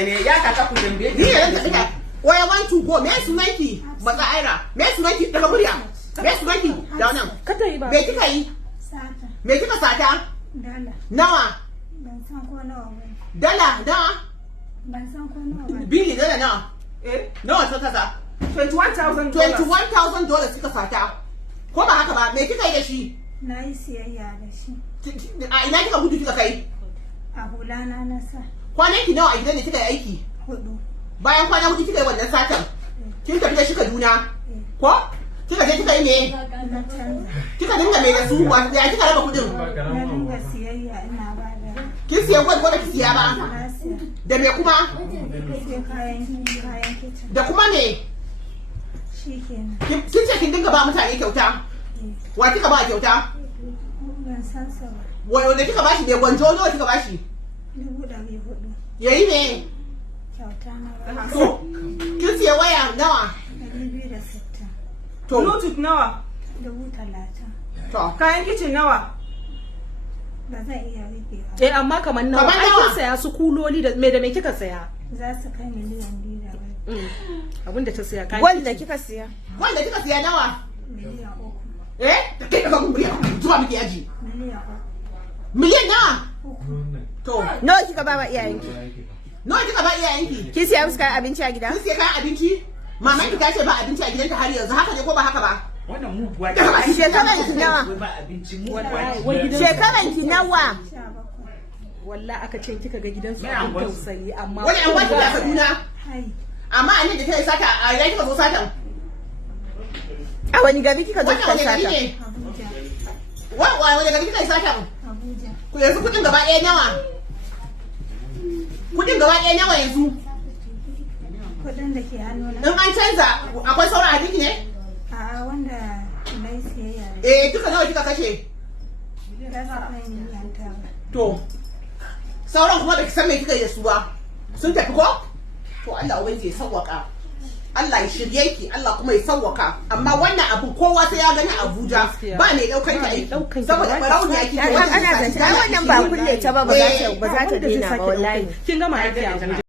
ne ya kaka ku dambe ni yanzu ina waya want to go me sunanki maza aira me sunanki daga murya me sunanki da wannan me kika yi Sata. me kika sata Dala. nawa Ban san ko nawa ba. dala nawa Ban san ko nawa ba. bili dala nawa nawa ta kasa $21,000 kika sata ko ba haka ba me kika yi da shi Na yi siyayya da shi. a ina kika gudu kika kai A hulana na sa. kwanan ki nawa a gidan da kika yi aiki 4. bayan kwana hudu kika yi wannan satan kin tafi da shi Kaduna ko kika je kika yi me Na canza. kika dinga me da su ya kika raba kudin Na dinga siyayya ina ba da. kin siya gwal ko da ki siya ba Na siya. da me kuma Sai kayan kicin. da kuma me Shi kenan. kin ce kin dinga ba mutane kyauta wa kika ba kyauta Ban san sa ba. wanda kika bashi me gwanjo nawa kika bashi 400. yayi me Kyauta na ba. to kin siya waya nawa 260. to Bluetooth nawa 30,000. to kayan kicin nawa Ba zan iya rikewa. amma kamar nawa Kamar nawa? kin saya su kuloli da me kika saya Za su kai miliyan 2 da rabi. abinda ta saya kayan Gwal da kika siya. wanda kika siya nawa Miliyan 3. da kai ka gumburi zuwa miki yaji Miliyan 3. miliyan nawa to Nawa kika ba wa iyayenki? nawa kika ba iyayenki Kin siya musu kayan abinci a gida? kin siya kayan abinci maman ki ta ce ba abinci a gidanta har yanzu haka ne ko ba haka ba Wannan muguwa Shekaran ki nawa? ba abinci muguwa. Shekaran ki nawa? 17. wallahi aka ce kika ga gidansu abin tausayi amma wani an waki da Kaduna Hai. amma a nan da kai sata a ina kika zo satan A wani gari kika zo wannan kika wani gari sata? ne Abuja. wani gari kika yi satan Abuja. ku yanzu kudin gaba ɗaya nawa kudin gaba ɗaya nawa yanzu Kudin da ke hannuna. in an canza akwai sauran a ne A wanda na yi siyayya da duka nawa kika kashe shi. Za su kai miliyan 9. to sauran kuma da ki san me kika yi da su ba sun tafi ko to Allah ubangiji ya sawwaka Allah ya shirye ki Allah kuma ya sawwaka amma wannan abu kowa sai ya gani a Abuja ba ne daukan ki aiki saboda barauniya kike Ana zance, ai wannan ba kulle ta ba ba za ta daina ba wallahi. kin gama aiki a Abuja